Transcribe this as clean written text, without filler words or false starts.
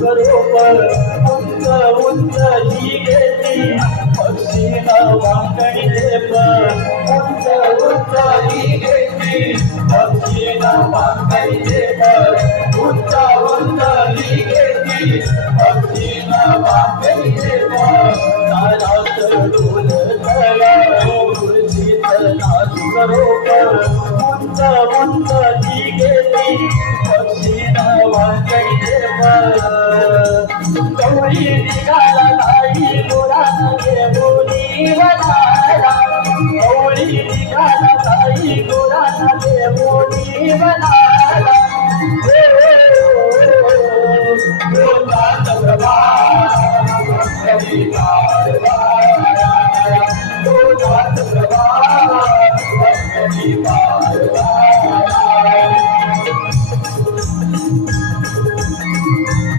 बरोबर उंच उंच ही घेतली पक्षीला वाकडी पण उंच उंच ही घेतली पक्षीला वाकडी पण उंच उंच ही घेतली पक्षीला वाकडी पण तारात डोल झाला नाच बरोबर उंच उंच ही घेतली पक्षीला वाकडी गौरी निघाला ताई गुराने बोली बनाला गौरी निघाला ताई गुराने बोली बनाला गोपाल